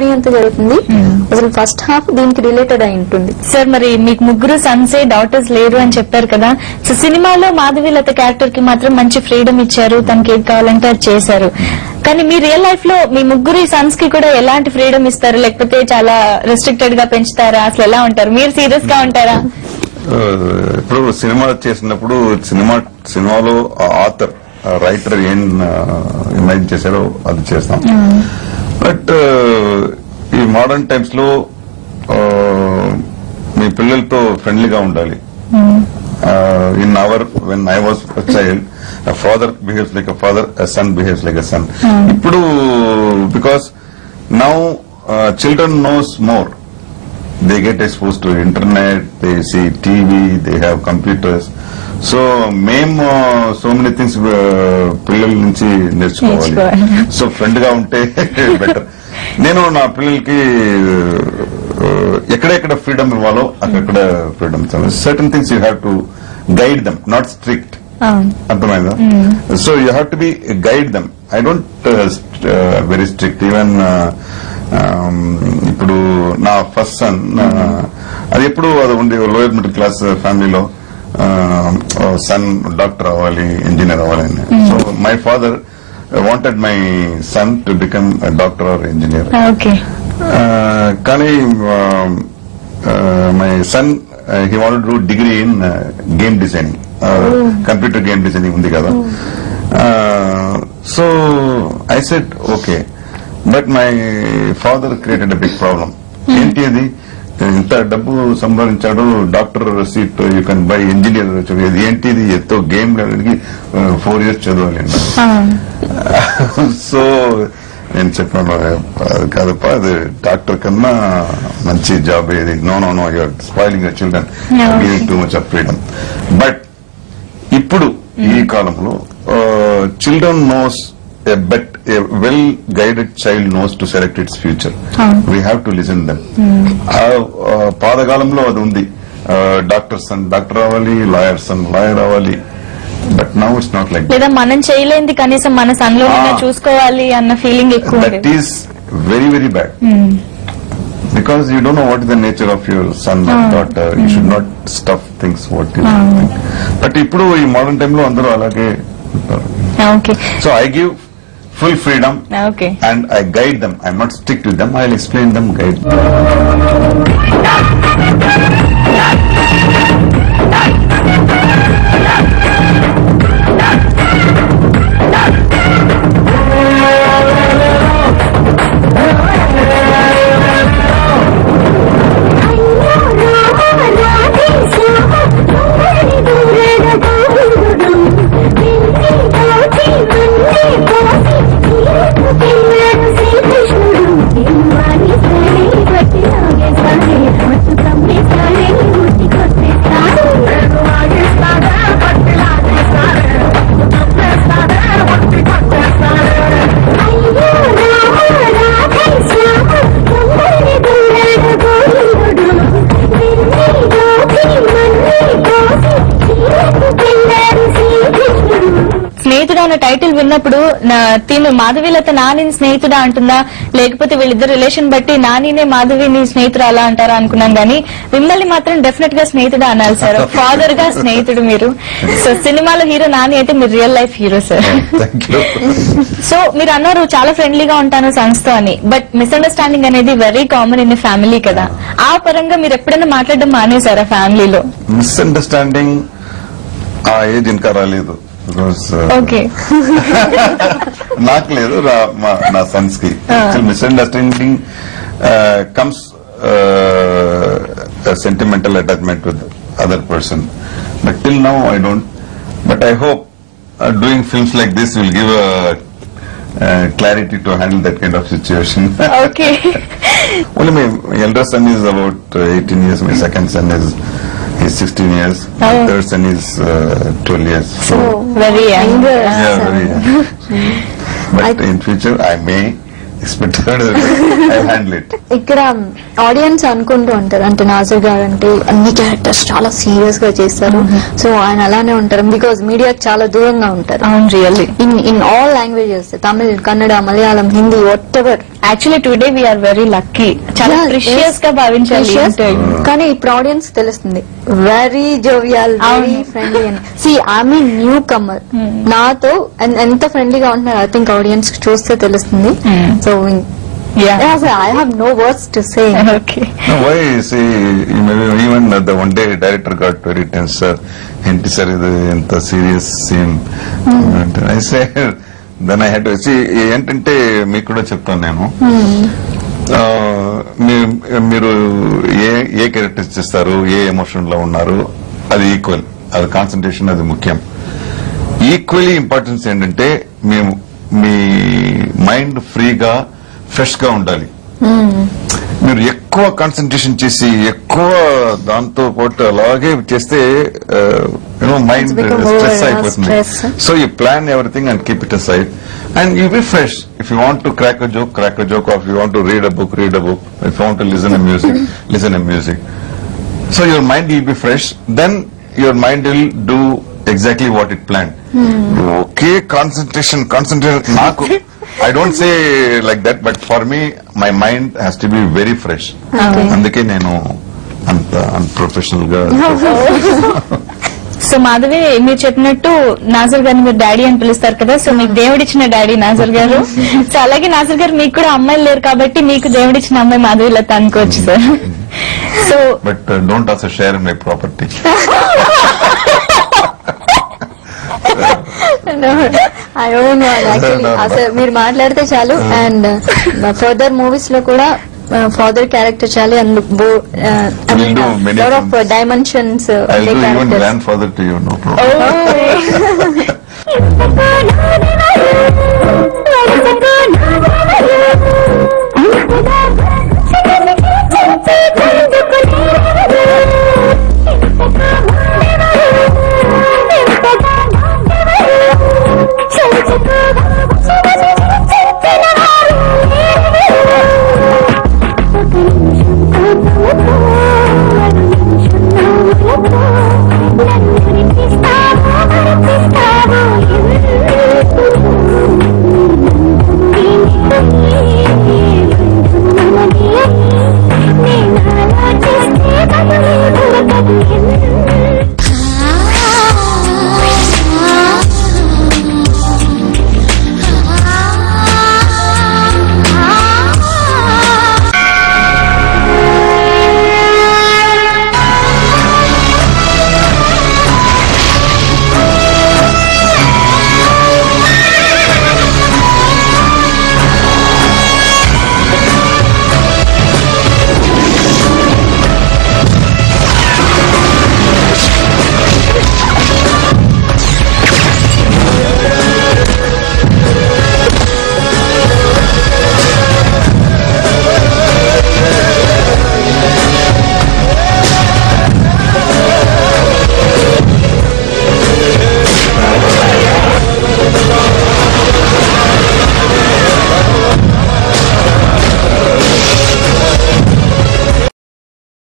Story అంతా జరుగుతుంది. అసలు ఫస్ట్ హాఫ్ దీనికి రిలేటెడ్ అయి ఉంటుంది. సార్ మరి మీకు ముగ్గురు సన్సే డాటర్స్ లేరు అని చెప్పారు కదా, సో సినిమాలో మాధవీలత క్యారెక్టర్ కి మాత్రం మంచి ఫ్రీడమ్ ఇచ్చారు, తనకి ఏది కావాలంటే అది చేశారు. కానీ మీ రియల్ లైఫ్ లో మీ ముగ్గురు సన్స్ కి కూడా ఎలాంటి ఫ్రీడమ్ ఇస్తారు, లేకపోతే చాలా రెస్ట్రిక్టెడ్ గా పెంచుతారా, అసలు ఎలా ఉంటారు? మీరు సీరియస్ గా ఉంటారా? ఇప్పుడు సినిమా చేసినప్పుడు సినిమాలో ఆథర్ రైటర్ ఏం ఇమాజిన్ చేశారో అది చేస్తాం. బట్ ఈ మోడర్న్ టైమ్స్ లో మీ పిల్లలతో ఫ్రెండ్లీగా ఉండాలి. In our when I was a child, a father behaves like a father, a son behaves like a son. Ippudu because now children knows more. They get exposed to internet, they see TV, they have computers. So so many things పిల్లల నుంచి నేర్చుకోవాలి. So friend గా ఉంటే better. నేను నా పిల్లలకి ఎక్కడెక్కడ freedom ఇవ్వాలో అక్కడ ఫ్రీడమ్ ఇస్తాను. Certain things you have to guide them, not strict. అర్థమైందా? So you have to be guide them. I don't very strict. Even ఇప్పుడు నా ఫస్ట్ సన్ అది ఎప్పుడు అది ఉండి లోయర్ మిడిల్ క్లాస్ ఫ్యామిలీలో సన్ డాక్టర్ అవ్వాలి, ఇంజనీర్ అవ్వాలి అని. So my father wanted my son to become doctor or engineer. కానీ my son he wanted to do degree in game designing, computer game designing undi kada. So I said okay, but my father created a big problem. Enti adi ఇంత డబ్బు సంపాదించాడు, doctor seat you can buy, engineer ఏంటిది ఎంతో game 4 years చదవాలి. So నేను చెప్పాను కాదప్ప, అది doctor కన్నా మంచి జాబ్ ఏది. No you are spoiling your children, giving too much of freedom. But ఇప్పుడు ఈ కాలంలో children knows a well guided child knows to select its future. We have to listen them. పాదకాలంలో అది ఉంది, డాక్టర్ సన్ డాక్టర్ అవ్వాలి, lawyer sun lawyer అవ్వాలి. But now it's not like. లేదా మనం చేయలేంది కనీసం మన సన్లో చూసుకోవాలి అన్న ఫీలింగ్ ఎక్కువ. That is very very bad. Because you don't know what is the nature of your son or daughter. You should not stuff things what you think. But ఇప్పుడు ఈ modern time లో అందరూ అలాగే ఉంటారు. Okay. So I give full freedom. Okay. And I guide them. I'm not strict with them. I'll explain them, guide them. స్నేహితుడు అన్న title విన్నప్పుడు తిను మాధవీలత నానిని స్నేహితుడా అంటుందా, లేకపోతే వీళ్ళిద్దరు రిలేషన్ బట్టి నానినే మాధవిని స్నేహితుడు అలా అంటారా అనుకున్నాం. కానీ మిమ్మల్ని మాత్రం డెఫినెట్ గా స్నేహితుడా అనాలి సార్. ఫాదర్ గా స్నేహితుడు మీరు. సో సినిమాలో హీరో నాని అయితే మీరు real life hero sir. So మీరు అన్నారు చాలా ఫ్రెండ్లీగా ఉంటాను సన్స్ తో అని, బట్ మిస్అండర్స్టాండింగ్ అనేది వెరీ కామన్ ఇన్ ఫ్యామిలీ కదా. ఆ పరంగా మీరు ఎప్పుడైనా మాట్లాడడం మానేశారా ఫ్యామిలీలో? మిస్అండర్స్టాండింగ్ ఆ ఏజ్ ఇంకా రాలేదు. నాకు లేదు, నా సన్స్ కి. Misunderstanding comes sentimental attachment with other person. But till now I don't. But I hope doing films like this will give clarity to handle that kind of situation. Okay. Only my elder son is about 18 years. My second son is 16 years. My third son is 12 years. So very young. Yeah, very young. But in future I may expected. I handle it. ఇక్కడ audience అనుకుంటూ ఉంటారు అంటే నాజర్ గారు అంటే అన్ని characters చాలా serious గా చేస్తారు, సో ఆయన అలానే ఉంటారు బికాస్ మీడియా చాలా దూరంగా ఉంటారు. అవును, really. In all languages, Tamil, Kannada, Malayalam, Hindi, whatever. Actually today we are very lucky, చాలా ప్రిషియస్ గా భావించాలి. కానీ ఇప్పుడు ఆడియన్స్ తెలుస్తుంది వెరీ జోవియల్, వెరీ ఫ్రెండ్లీ అని. See I mean newcomer, నాతో ఎంత ఫ్రెండ్లీగా ఉంటున్నారు ఐ థింక్ ఆడియన్స్ చూస్తే తెలుస్తుంది. So I have no words to say. Okay. No, why see, even the one day director got very tense, sir. And sir, it's a serious scene. And I said, then I had to see, ఏంటంటే మీకు కూడా చెప్తాను నేను, మీరు ఏ characters చేస్తారు, ఏ emotion లో ఉన్నారు, అది ఈక్వల్, అది కాన్సన్ట్రేషన్, అది ముఖ్యం. ఈక్వల్లీ ఇంపార్టెన్స్ ఏంటంటే మేము మీ మైండ్ ఫ్రీగా ఫ్రెష్ గా ఉండాలి. మీరు ఎక్కువ కాన్సన్ట్రేషన్ చేసి ఎక్కువ దాంతో పాటు అలాగే చేస్తే మైండ్ స్ట్రెస్ అయిపోతుంది. So you plan everything and keep it aside and you be fresh. If you want to crack a joke, or if you want to read a book. If you want to listen to music, listen to music. So your mind will be fresh, then your mind will do exactly what it planned. Okay, concentration నాకు I don't say like that, but for me my mind has to be very fresh. అందుకే నేను అంత unprofessional గా. So Madhavi, మీరు చెప్పినట్టు నాజర్ గారిని మీరు daddy అని పిలుస్తారు కదా, సో మీకు దేవుడిచ్చిన డాడీ నాజర్ గారు. సో అలాగే నాజర్ గారు మీకు కూడా అమ్మాయిలు లేరు కాబట్టి మీకు దేవుడిచ్చిన అమ్మాయి మాధవి లత అనుకోవచ్చు sir. So but don't also share my property. అసలు మీరు మాట్లాడితే చాలు. అండ్ ఫర్దర్ మూవీస్ లో కూడా ఫాదర్ క్యారెక్టర్ చాలు, and lot of dimensions. I'll do even grandfather to you, no problem.